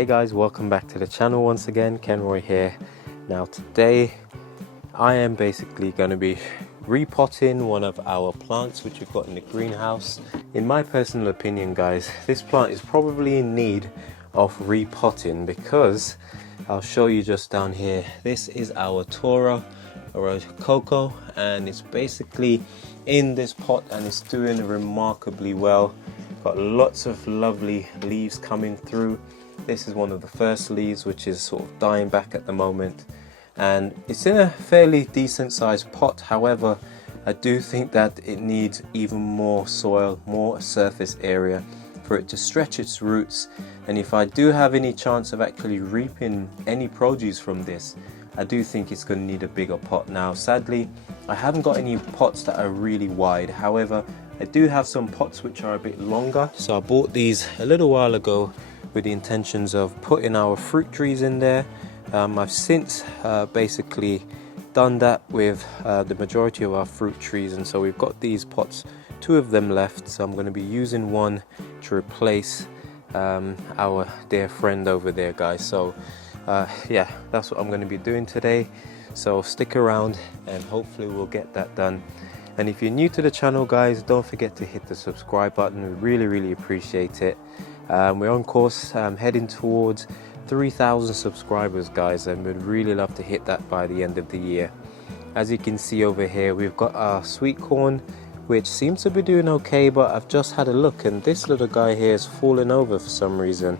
Hey guys, welcome back to the channel once again. Kenroy here. Now today I am basically going to be repotting one of our plants which we've got in the greenhouse. In my personal opinion guys, this plant is probably in need of repotting because I'll show you just down here. This is our Taro or cocoa, and it's basically in this pot and it's doing remarkably well. Got lots of lovely leaves coming through. This is one of the first leaves which is sort of dying back at the moment, and it's in a fairly decent sized pot. However, I do think that it needs even more soil, more surface area for it to stretch its roots. And if I do have any chance of actually reaping any produce from this, I do think it's going to need a bigger pot. Now sadly I haven't got any pots that are really wide. However, I do have some pots which are a bit longer, so I bought these a little while ago with the intentions of putting our fruit trees in there. I've since basically done that with the majority of our fruit trees, and so we've got these pots, 2 of them left, so I'm going to be using one to replace our dear friend over there guys. So yeah, that's what I'm going to be doing today, so stick around and hopefully we'll get that done. And if you're new to the channel guys, don't forget to hit the subscribe button. We really appreciate it. We're on course heading towards 3,000 subscribers guys, and we'd really love to hit that by the end of the year. As you can see over here, we've got our sweet corn which seems to be doing okay, but I've just had a look and this little guy here is falling over for some reason.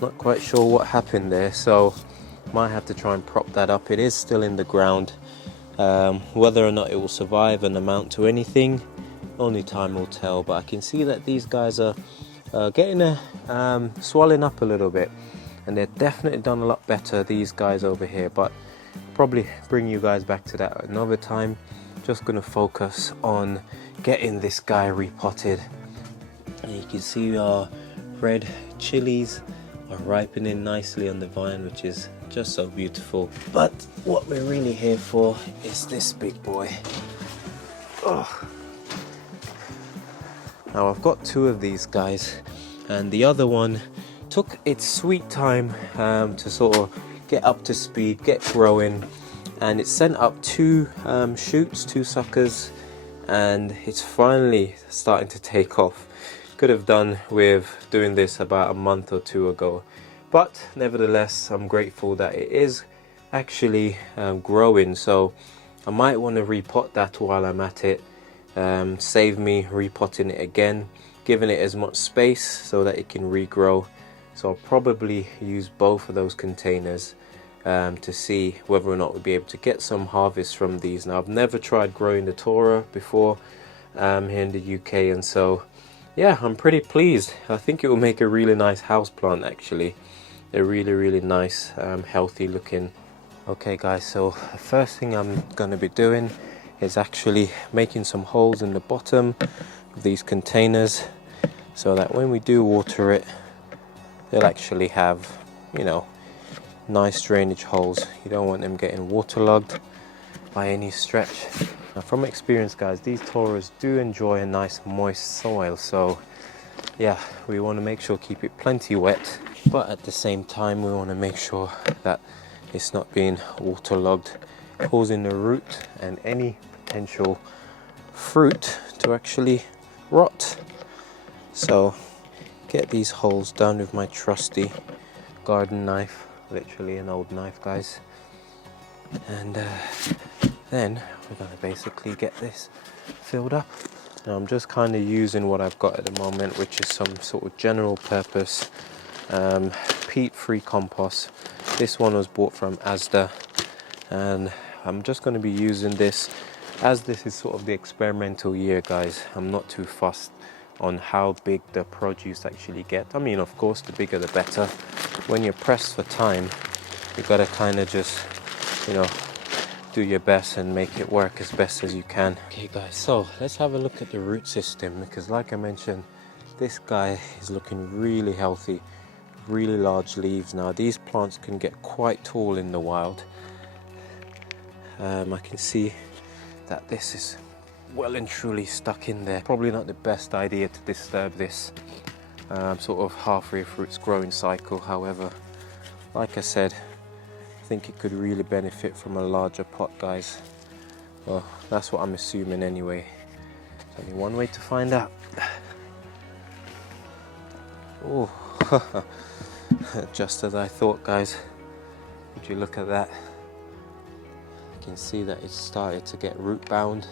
Not quite sure what happened there, so might have to try and prop that up. It is still in the ground. Whether or not it will survive and amount to anything, only time will tell. But I can see that these guys are getting swelling up a little bit, and they're definitely done a lot better, these guys over here. But probably bring you guys back to that another time. Just gonna focus on getting this guy repotted. And you can see our red chilies are ripening nicely on the vine, which is just so beautiful. But what we're really here for is this big boy. Oh. Now I've got 2 of these guys, and the other one took its sweet time to sort of get up to speed, get growing, and it sent up 2 shoots, 2 suckers, and it's finally starting to take off. Could have done with doing this about a month or 2 ago, but nevertheless I'm grateful that it is actually growing. So I might want to repot that while I'm at it. Save me repotting it again, giving it as much space so that it can regrow. So I'll probably use both of those containers to see whether or not we'll be able to get some harvest from these. Now I've never tried growing the Taro before here in the UK, and so yeah, I'm pretty pleased. I think it will make a really nice house plant actually. They're really nice, healthy looking. Okay guys, so the first thing I'm going to be doing is actually making some holes in the bottom of these containers so that when we do water it, they'll actually have, you know, nice drainage holes. You don't want them getting waterlogged by any stretch. Now from experience guys, these Taros do enjoy a nice moist soil, so yeah, we want to make sure keep it plenty wet, but at the same time we want to make sure that it's not being waterlogged, causing the root and any potential fruit to actually rot. So get these holes done with my trusty garden knife, literally an old knife guys, and then we're going to basically get this filled up. Now I'm just kind of using what I've got at the moment, which is some sort of general purpose peat free compost. This one was bought from Asda, and I'm just going to be using this as this is sort of the experimental year guys. I'm not too fussed on how big the produce actually get. I mean, of course the bigger the better. When you're pressed for time, you got to kind of just, you know, do your best and make it work as best as you can. Okay guys, so let's have a look at the root system, because like I mentioned, this guy is looking really healthy, really large leaves. Now these plants can get quite tall in the wild. I can see that this is well and truly stuck in there. Probably not the best idea to disturb this sort of halfway through its growing cycle. However, like I said, I think it could really benefit from a larger pot, guys. Well, that's what I'm assuming anyway. There's only one way to find out. Oh, just as I thought, guys. Would you look at that? You can see that it's started to get root bound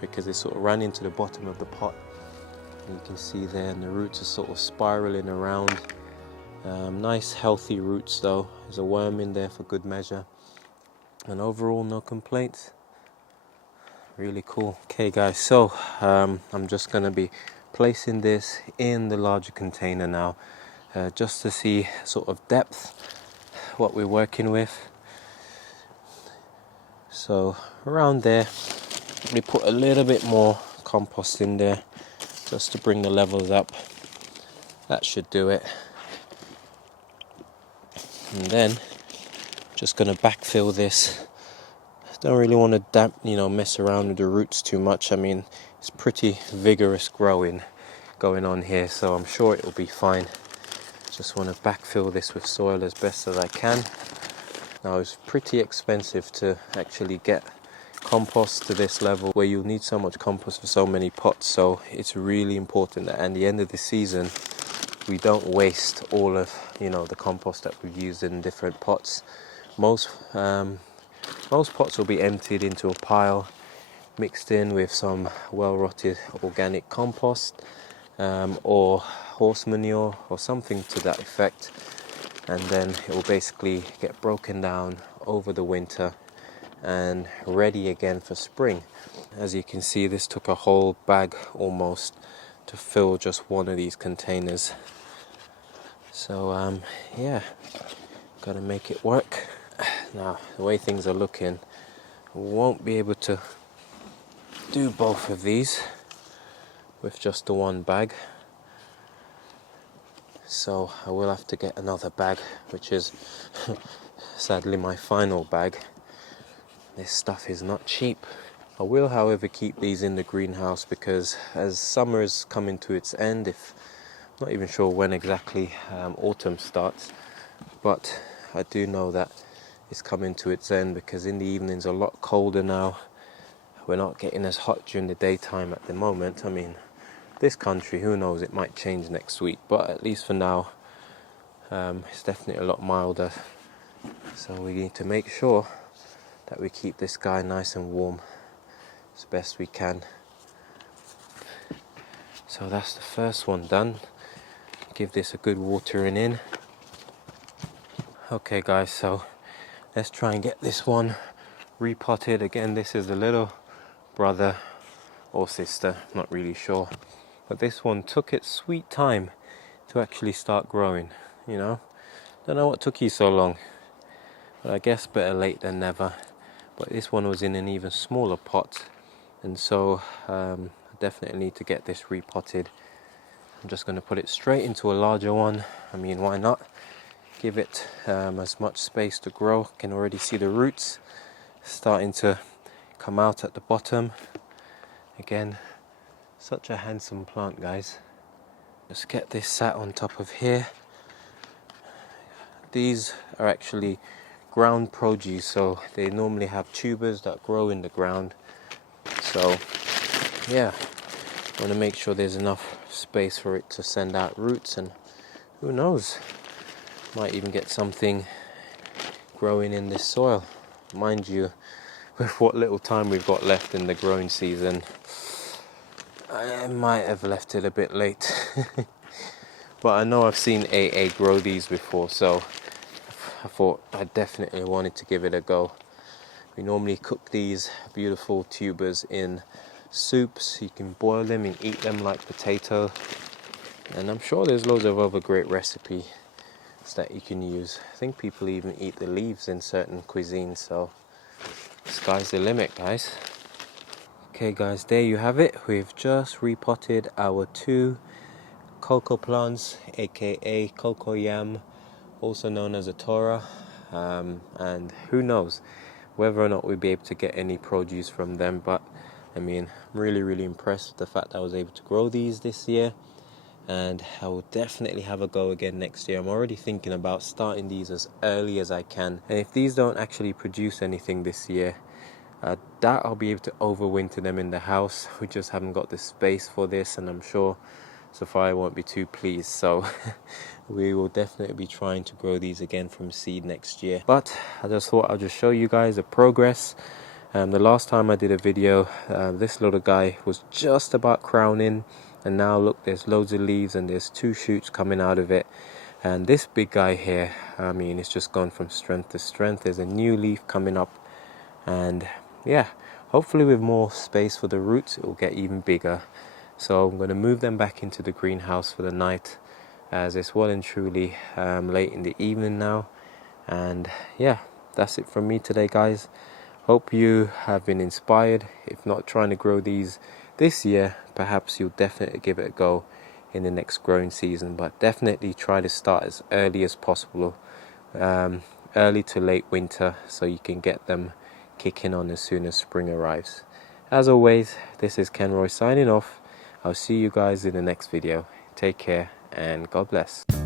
because it sort of ran into the bottom of the pot. And you can see there, and the roots are sort of spiraling around. Nice healthy roots though. There's a worm in there for good measure. And overall, no complaints. Really cool. Okay guys, so I'm just going to be placing this in the larger container now, just to see sort of depth, what we're working with. So around there, we put a little bit more compost in there just to bring the levels up. That should do it. And then just going to backfill this. Don't really want to mess around with the roots too much. I mean, it's pretty vigorous growing going on here, so I'm sure it will be fine. Just want to backfill this with soil as best as I can. Now, it's pretty expensive to actually get compost to this level where you'll need so much compost for so many pots, so it's really important that at the end of the season we don't waste all of the compost that we've used in different pots. Most pots will be emptied into a pile, mixed in with some well-rotted organic compost or horse manure or something to that effect, and then it will basically get broken down over the winter and ready again for spring. As you can see, this took a whole bag almost to fill just one of these containers. So yeah, gotta make it work. Now, the way things are looking, we won't be able to do both of these with just the one bag. So I will have to get another bag, which is sadly my final bag. This stuff is not cheap. I will, however, keep these in the greenhouse because as summer is coming to its end, I'm not even sure when exactly autumn starts, but I do know that it's coming to its end because in the evenings a lot colder now. We're not getting as hot during the daytime at the moment. I mean, this country, who knows, it might change next week, but at least for now it's definitely a lot milder. So we need to make sure that we keep this guy nice and warm as best we can. So that's the first one done. Give this a good watering in. Okay guys, so let's try and get this one repotted. Again, this is the little brother or sister, not really sure, but this one took its sweet time to actually start growing. Don't know what took you so long, but I guess better late than never. But this one was in an even smaller pot, and so I definitely need to get this repotted. I'm just going to put it straight into a larger one. I mean, why not? Give it as much space to grow. Can already see the roots starting to come out at the bottom. Again, such a handsome plant, guys. Just get this sat on top of here. These are actually ground produce, so they normally have tubers that grow in the ground. So yeah, I want to make sure there's enough space for it to send out roots, and who knows, might even get something growing in this soil. Mind you, with what little time we've got left in the growing season, I might have left it a bit late. But I know I've seen AA grow these before, so I thought I definitely wanted to give it a go. We normally cook these beautiful tubers in soups. You can boil them and eat them like potato, and I'm sure there's loads of other great recipes that you can use. I think people even eat the leaves in certain cuisines, so sky's the limit, guys. Okay guys, there you have it. We've just repotted our 2 cocoa plants, aka cocoa yam, also known as a Taro, and who knows whether or not we'll be able to get any produce from them. But I mean, I'm really impressed with the fact that I was able to grow these this year, and I will definitely have a go again next year. I'm already thinking about starting these as early as I can, and if these don't actually produce anything this year, that I'll be able to overwinter them in the house. We just haven't got the space for this, and I'm sure Sophia won't be too pleased, so we will definitely be trying to grow these again from seed next year. But I just thought I'll just show you guys the progress. The last time I did a video, this little guy was just about crowning, and now look, there's loads of leaves and there's 2 shoots coming out of it. And this big guy here, I mean, it's just gone from strength to strength. There's a new leaf coming up, and yeah, hopefully with more space for the roots it will get even bigger. So I'm going to move them back into the greenhouse for the night, as it's well and truly late in the evening now. And yeah, that's it from me today, guys. Hope you have been inspired. If not trying to grow these this year, perhaps you'll definitely give it a go in the next growing season, but definitely try to start as early as possible, early to late winter, so you can get them kicking on as soon as spring arrives. As always, this is Kenroy signing off. I'll see you guys in the next video. Take care and God bless.